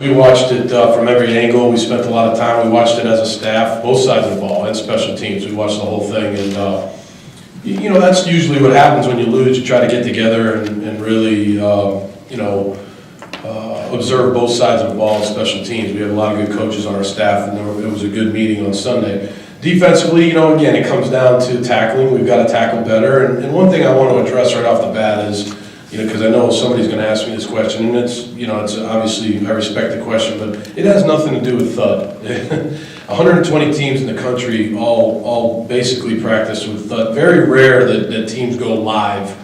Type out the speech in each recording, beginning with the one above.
We watched it from every angle. We spent a lot of time. We watched it as a staff, both sides of the ball, and special teams. We watched the whole thing, and that's usually what happens when you lose. You try to get together and really, observe both sides of the ball and special teams. We have a lot of good coaches on our staff, and it was a good meeting on Sunday. Defensively, again, it comes down to tackling. We've got to tackle better, and one thing I want to address right off the bat is, because I know somebody's going to ask me this question, and it's obviously, I respect the question, but it has nothing to do with thud. 120 teams in the country all basically practice with thud. Very rare that teams go live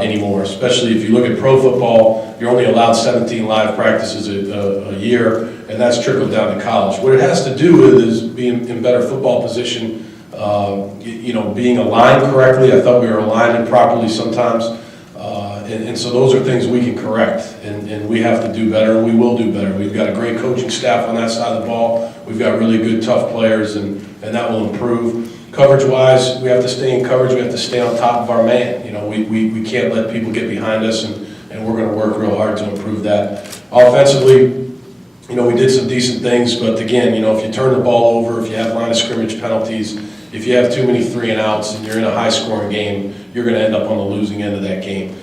anymore, especially if you look at pro football. You're only allowed 17 live practices a year, and that's trickled down to college. What it has to do with is being in better football position, being aligned correctly. I thought we were aligned improperly sometimes. And so those are things we can correct, and we have to do better, and we will do better. We've got a great coaching staff on that side of the ball. We've got really good, tough players, and that will improve. Coverage-wise, we have to stay in coverage. We have to stay on top of our man. We can't let people get behind us, and we're going to work real hard to improve that. Offensively, we did some decent things, but again, if you turn the ball over, if you have line of scrimmage penalties, if you have too many 3-and-outs and you're in a high-scoring game, you're going to end up on the losing end of that game.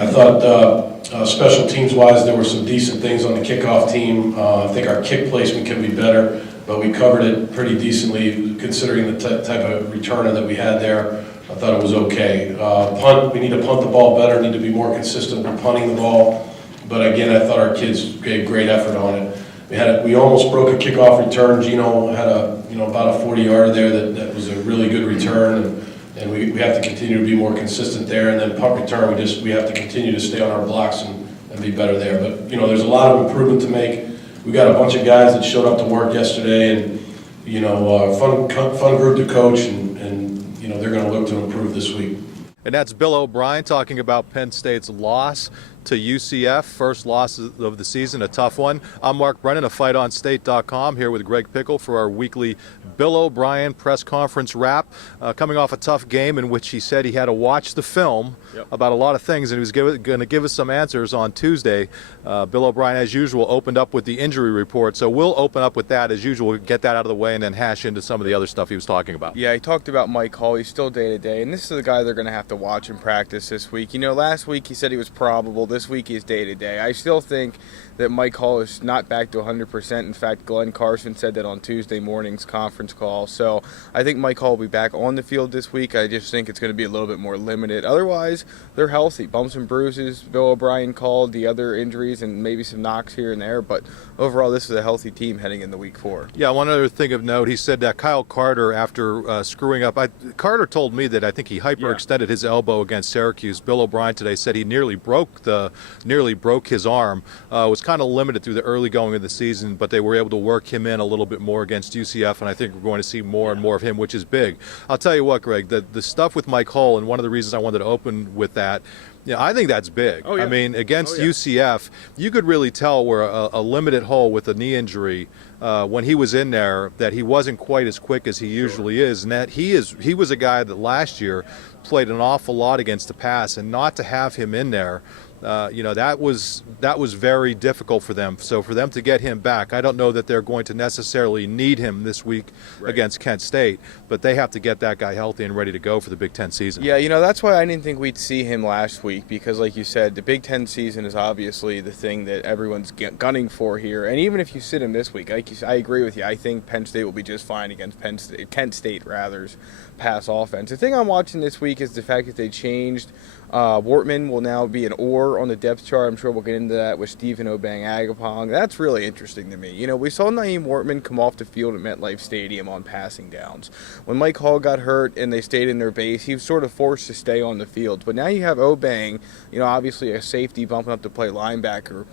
I thought special teams-wise, there were some decent things on the kickoff team. I think our kick placement can be better, but we covered it pretty decently considering the type of returner that we had there. I thought it was okay. Punt, we need to punt the ball better, need to be more consistent with punting the ball. But again, I thought our kids gave great effort on it. We almost broke a kickoff return. Gino had about a 40-yarder there that was a really good return, and we have to continue to be more consistent there. And then punt return, we have to continue to stay on our blocks and be better there. But there's a lot of improvement to make. We got a bunch of guys that showed up to work yesterday, and fun group to coach, and they're going to look to improve this week. And that's Bill O'Brien talking about Penn State's loss to UCF, first loss of the season, a tough one. I'm Mark Brennan of FightOnState.com, here with Greg Pickel for our weekly Bill O'Brien press conference wrap. Coming off a tough game in which he said he had to watch the film about a lot of things, and he was going to give us some answers on Tuesday. Bill O'Brien, as usual, opened up with the injury report, so we'll open up with that as usual, get that out of the way, and then hash into some of the other stuff he was talking about. Yeah, he talked about Mike Hall. He's still day-to-day, and this is the guy they're going to have to watch in practice this week. Last week he said he was probable. This week he's day-to-day. I still think that Mike Hall is not back to 100%. In fact, Glenn Carson said that on Tuesday morning's conference call. So I think Mike Hall will be back on the field this week. I just think it's going to be a little bit more limited. Otherwise, they're healthy. Bumps and bruises, Bill O'Brien called, the other injuries, and maybe some knocks here and there. But overall, this is a healthy team heading into week 4. Yeah, one other thing of note, he said that Kyle Carter, after screwing up, Carter told me that I think he hyperextended his elbow against Syracuse. Bill O'Brien today said he nearly broke his arm. Was kind of limited through the early going of the season, but they were able to work him in a little bit more against UCF, and I think we're going to see more and more of him, which is big. I'll tell you what, Greg, the stuff with Mike Hull, and one of the reasons I wanted to open with that, I think that's big. Oh, yeah. I mean, against UCF, you could really tell where a limited Hull with a knee injury, when he was in there, that he wasn't quite as quick as he usually is, and that he was a guy that last year played an awful lot against the pass, and not to have him in there, that was very difficult for them. So for them to get him back, I don't know that they're going to necessarily need him this week against Kent State, but they have to get that guy healthy and ready to go for the Big Ten season. Yeah, that's why I didn't think we'd see him last week, because like you said, the Big Ten season is obviously the thing that everyone's gunning for here. And even if you sit him this week, I agree with you. I think Penn State will be just fine against Kent State rather's pass offense. The thing I'm watching this week is the fact that they changed. Wortman will now be an or on the depth chart. I'm sure we'll get into that with Stephen Obeng-Agapong. That's really interesting to me. We saw Naeem Wortman come off the field at MetLife Stadium on passing downs. When Mike Hall got hurt and they stayed in their base, he was sort of forced to stay on the field. But now you have Obeng, obviously a safety bumping up to play linebacker.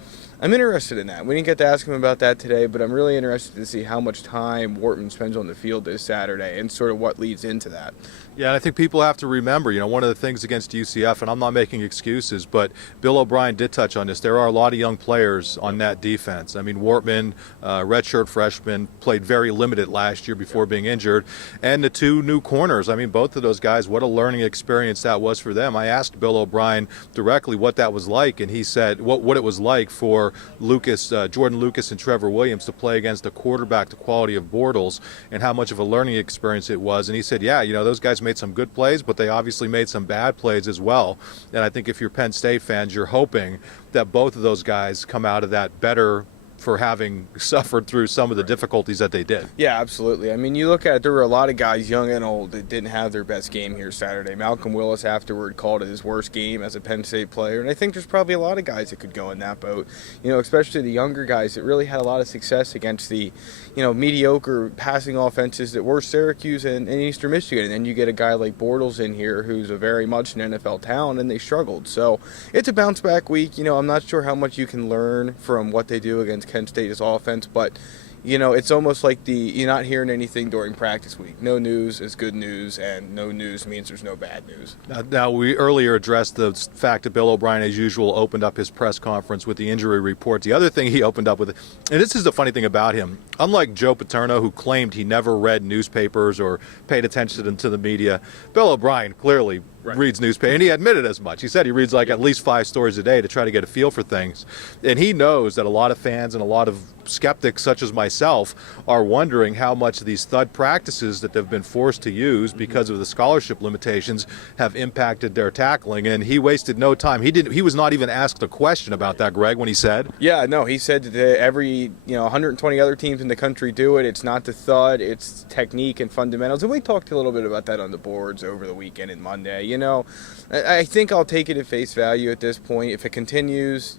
I'm interested in that. We didn't get to ask him about that today, but I'm really interested to see how much time Wortman spends on the field this Saturday and sort of what leads into that. Yeah, and I think people have to remember, one of the things against UCF, and I'm not making excuses, but Bill O'Brien did touch on this. There are a lot of young players on that defense. I mean, Wortman, redshirt freshman, played very limited last year before being injured, and the two new corners. I mean, both of those guys, what a learning experience that was for them. I asked Bill O'Brien directly what that was like, and he said what it was like for Jordan Lucas and Trevor Williams to play against a quarterback the quality of Bortles, and how much of a learning experience it was. And he said, yeah, those guys made some good plays, but they obviously made some bad plays as well. And I think if you're Penn State fans, you're hoping that both of those guys come out of that better for having suffered through some of the difficulties that they did. Yeah, absolutely. I mean, you look at it, there were a lot of guys, young and old, that didn't have their best game here Saturday. Malcolm Willis afterward called it his worst game as a Penn State player, and I think there's probably a lot of guys that could go in that boat, especially the younger guys that really had a lot of success against the, mediocre passing offenses that were Syracuse and Eastern Michigan, and then you get a guy like Bortles in here who's a very much an NFL talent, and they struggled. So it's a bounce-back week. I'm not sure how much you can learn from what they do against Penn State's offense, but it's almost like you're not hearing anything during practice week. No news is good news, and no news means there's no bad news. Now, we earlier addressed the fact that Bill O'Brien, as usual, opened up his press conference with the injury report. The other thing he opened up with, and this is the funny thing about him, unlike Joe Paterno, who claimed he never read newspapers or paid attention to the media, Bill O'Brien clearly reads newspaper, and he admitted as much. He said he reads at least 5 stories a day to try to get a feel for things. And he knows that a lot of fans and a lot of skeptics such as myself are wondering how much these thud practices that they've been forced to use because of the scholarship limitations have impacted their tackling. And he wasted no time. He was not even asked a question about that, Greg, when he said. Yeah, no, he said that every 120 other teams in the country do it. It's not the thud, it's technique and fundamentals. And we talked a little bit about that on the boards over the weekend and Monday. I think I'll take it at face value at this point if it continues,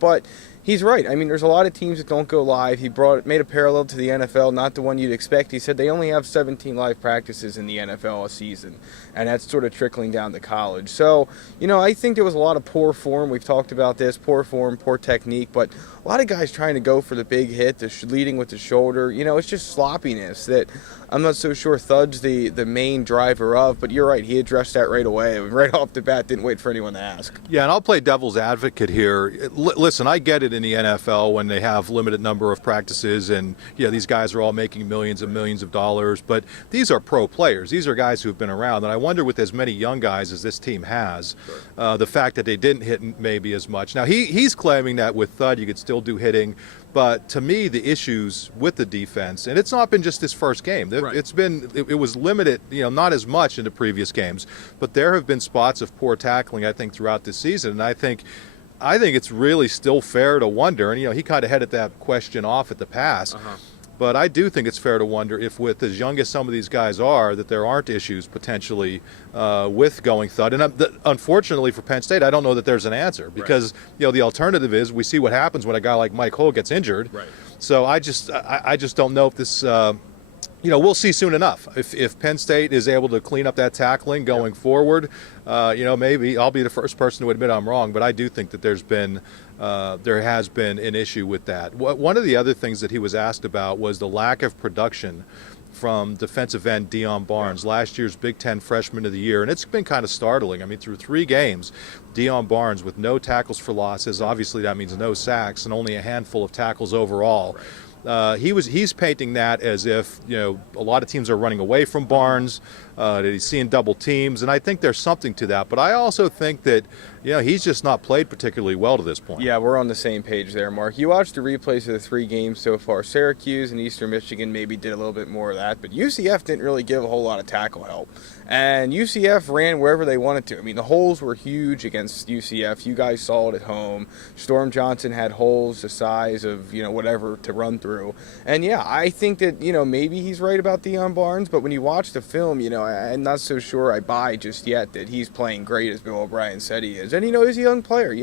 but he's right. I mean, there's a lot of teams that don't go live. He made a parallel to the NFL, not the one you'd expect. He said they only have 17 live practices in the NFL a season, and that's sort of trickling down to college. So, I think there was a lot of poor form. We've talked about this, poor form, poor technique, but a lot of guys trying to go for the big hit, leading with the shoulder. It's just sloppiness that I'm not so sure Thud's the main driver of, but you're right. He addressed that right away. Right off the bat, didn't wait for anyone to ask. Yeah, and I'll play devil's advocate here. Listen, I get it in the NFL when they have limited number of practices and, these guys are all making millions and millions of dollars, but these are pro players. These are guys who've been around, and I wonder with as many young guys as this team has, the fact that they didn't hit maybe as much. Now, he's claiming that with Thud you could still do hitting, but to me, the issues with the defense, and it's not been just this first game. Right. It was limited, not as much in the previous games, but there have been spots of poor tackling, I think, throughout this season, and I think it's really still fair to wonder, and he kind of headed that question off at the pass. But I do think it's fair to wonder if, with as young as some of these guys are, that there aren't issues potentially with going Thud. And unfortunately for Penn State, I don't know that there's an answer because the alternative is we see what happens when a guy like Mike Hull gets injured. Right. So I just don't know if this. We'll see soon enough. If Penn State is able to clean up that tackling going forward, maybe I'll be the first person to admit I'm wrong, but I do think that there has been an issue with that. One of the other things that he was asked about was the lack of production from defensive end Deion Barnes, last year's Big Ten Freshman of the Year, and it's been kind of startling. I mean, through 3 games, Deion Barnes with no tackles for losses, obviously that means no sacks, and only a handful of tackles overall. He's painting that as if a lot of teams are running away from Barnes, that he's seeing double teams, and I think there's something to that. But I also think that he's just not played particularly well to this point. Yeah, we're on the same page there, Mark. You watched the replays of the 3 games so far. Syracuse and Eastern Michigan maybe did a little bit more of that, but UCF didn't really give a whole lot of tackle help. And UCF ran wherever they wanted to. I mean, the holes were huge against UCF. You guys saw it at home. Storm Johnson had holes the size of, whatever to run through. And, yeah, I think that, maybe he's right about Deion Barnes, but when you watch the film, I'm not so sure I buy just yet that he's playing great as Bill O'Brien said he is. And, he's a young player.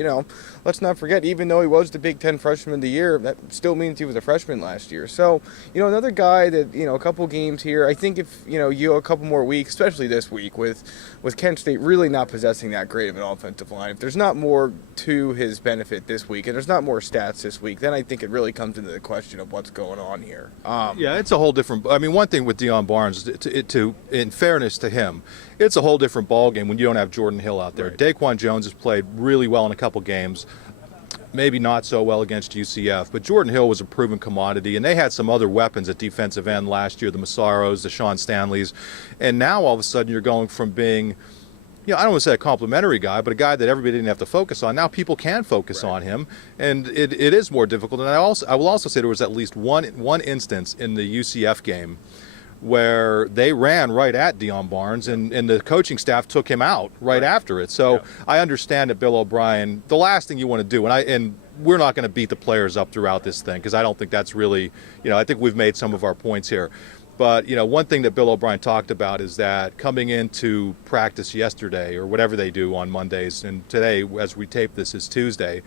Let's not forget, even though he was the Big Ten Freshman of the Year, that still means he was a freshman last year. So, another guy that, a couple games here, I think if, you a couple more weeks, especially this this week with Kent State really not possessing that great of an offensive line. If there's not more to his benefit this week and there's not more stats this week, then I think it really comes into the question of what's going on here. Yeah, it's a whole different. I mean, one thing with Deion Barnes, in fairness to him, it's a whole different ballgame when you don't have Jordan Hill out there. Right. Daquan Jones has played really well in a couple games. Maybe not so well against UCF, but Jordan Hill was a proven commodity, and they had some other weapons at defensive end last year, the Massaros, the Sean Stanleys, and now all of a sudden you're going from being, I don't want to say a complimentary guy, but a guy that everybody didn't have to focus on. Now people can focus on him, and it is more difficult. And I will also say there was at least one instance in the UCF game where they ran right at Deion Barnes, and the coaching staff took him out right after it. So I understand that Bill O'Brien, the last thing you want to do, and we're not going to beat the players up throughout this thing because I don't think that's really, I think we've made some of our points here. But, one thing that Bill O'Brien talked about is that coming into practice yesterday or whatever they do on Mondays, and today as we tape this is Tuesday,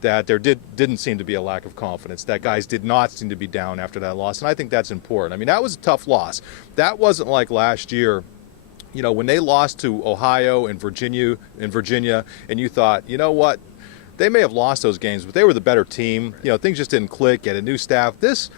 that there didn't seem to be a lack of confidence, that guys did not seem to be down after that loss, and I think that's important. I mean, that was a tough loss. That wasn't like last year, when they lost to Ohio and Virginia, and you thought, you know what, they may have lost those games, but they were the better team. Things just didn't click. Get a new staff.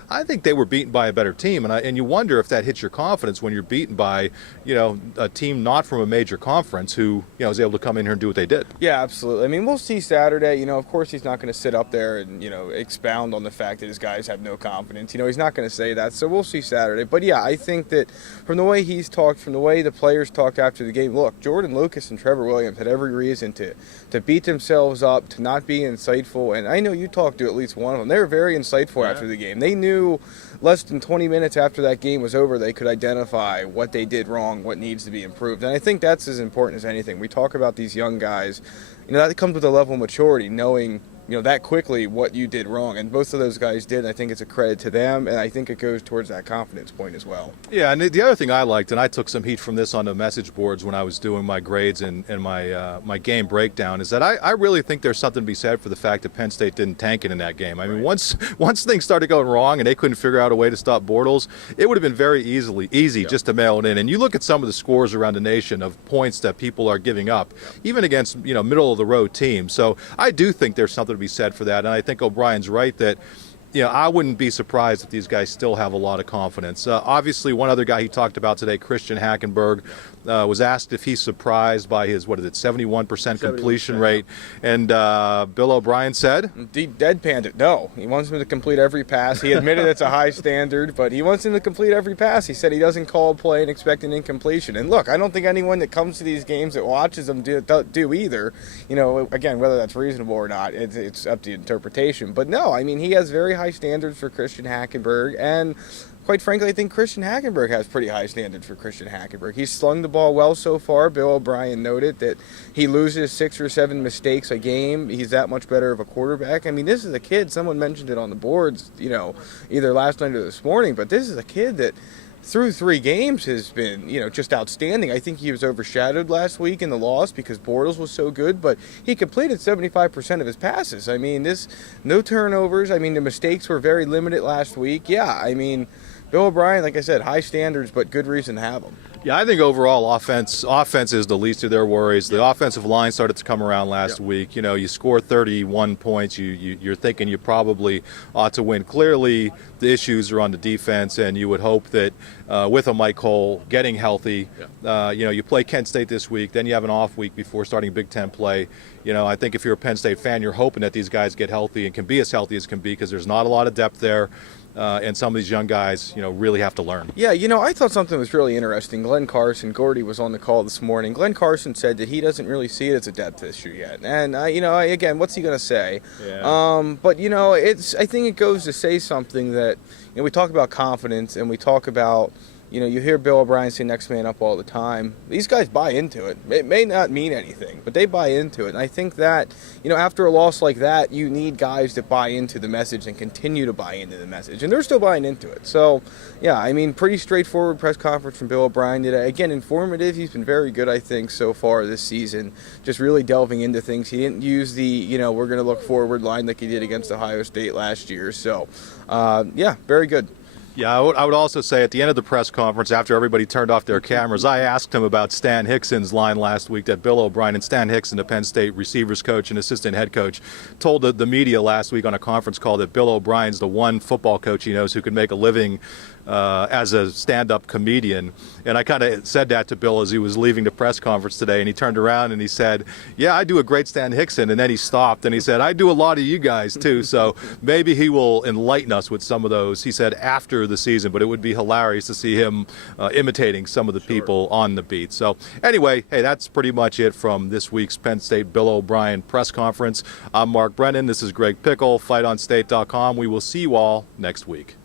I think they were beaten by a better team, and you wonder if that hits your confidence when you're beaten by, a team not from a major conference who, was able to come in here and do what they did. Yeah, absolutely. I mean, we'll see Saturday. Of course he's not going to sit up there and, expound on the fact that his guys have no confidence. He's not going to say that. So we'll see Saturday. But yeah, I think that from the way he's talked, from the way the players talked after the game, look, Jordan Lucas and Trevor Williams had every reason to beat themselves up, to not be insightful, and I know you talked to at least one of them. They were very insightful after the game. They knew less than 20 minutes after that game was over, they could identify what they did wrong, what needs to be improved, and I think that's as important as anything. We talk about these young guys, that comes with a level of maturity, knowing that quickly what you did wrong, and both of those guys did. I think it's a credit to them, and I think it goes towards that confidence point as well. Yeah, and the other thing I liked, and I took some heat from this on the message boards when I was doing my grades and my game breakdown, is that I really think there's something to be said for the fact that Penn State didn't tank it in that game. I mean, once things started going wrong and they couldn't figure out a way to stop Bortles, it would have been very easy just to mail it in. And you look at some of the scores around the nation of points that people are giving up, even against middle of the road teams. So I do think there's something to be said for that, and I think O'Brien's right that I wouldn't be surprised if these guys still have a lot of confidence. Obviously, one other guy he talked about today, Christian Hackenberg, was asked if he's surprised by his 71% completion rate, and Bill O'Brien said, He deadpanned it. No, he wants him to complete every pass. He admitted it's a high standard, but he wants him to complete every pass. He said he doesn't call a play and expect an incompletion. And look, I don't think anyone that comes to these games that watches them do either. Again, whether that's reasonable or not, it's up to interpretation. But no, I mean, he has very high standards for Christian Hackenberg, and quite frankly, I think Christian Hackenberg has pretty high standards for Christian Hackenberg. He's slung the ball well so far. Bill O'Brien noted that he loses 6 or 7 mistakes a game. He's that much better of a quarterback. I mean, this is a kid, someone mentioned it on the boards, either last night or this morning, but this is a kid that through 3 games has been, just outstanding. I think he was overshadowed last week in the loss because Bortles was so good, but he completed 75% of his passes. I mean, no turnovers. I mean, the mistakes were very limited last week. Yeah, I mean, Bill O'Brien, like I said, high standards, but good reason to have them. Yeah, I think overall offense is the least of their worries. The offensive line started to come around last week. You scored 31 points. You're thinking you probably ought to win. Clearly, the issues are on the defense, and you would hope that with a Mike Cole getting healthy, you play Kent State this week, then you have an off week before starting Big Ten play. I think if you're a Penn State fan, you're hoping that these guys get healthy and can be as healthy as can be because there's not a lot of depth there. And some of these young guys, really have to learn. Yeah, I thought something was really interesting. Glenn Carson, Gordy was on the call this morning. Glenn Carson said that he doesn't really see it as a depth issue yet. And, again, what's he going to say? Yeah. But, I think it goes to say something that, we talk about confidence and we talk about, you hear Bill O'Brien say next man up all the time. These guys buy into it. It may not mean anything, but they buy into it. And I think that, after a loss like that, you need guys that buy into the message and continue to buy into the message. And they're still buying into it. So, yeah, I mean, pretty straightforward press conference from Bill O'Brien today. Again, informative. He's been very good, I think, so far this season. Just really delving into things. He didn't use the, we're going to look forward line like he did against Ohio State last year. So, yeah, very good. Yeah, I would also say at the end of the press conference, after everybody turned off their cameras, I asked him about Stan Hickson's line last week that Bill O'Brien, and Stan Hickson, the Penn State receivers coach and assistant head coach, told the media last week on a conference call that Bill O'Brien's the one football coach he knows who can make a living as a stand-up comedian. And I kind of said that to Bill as he was leaving the press conference today, and he turned around and he said, yeah, I do a great Stan Hickson. And then he stopped and he said, I do a lot of you guys too. So maybe he will enlighten us with some of those, he said, after the season, but it would be hilarious to see him imitating some of the people on the beat. So anyway, hey, that's pretty much it from this week's Penn State Bill O'Brien press conference. I'm Mark Brennan. This is Greg Pickel, FightOnState.com. We will see you all next week.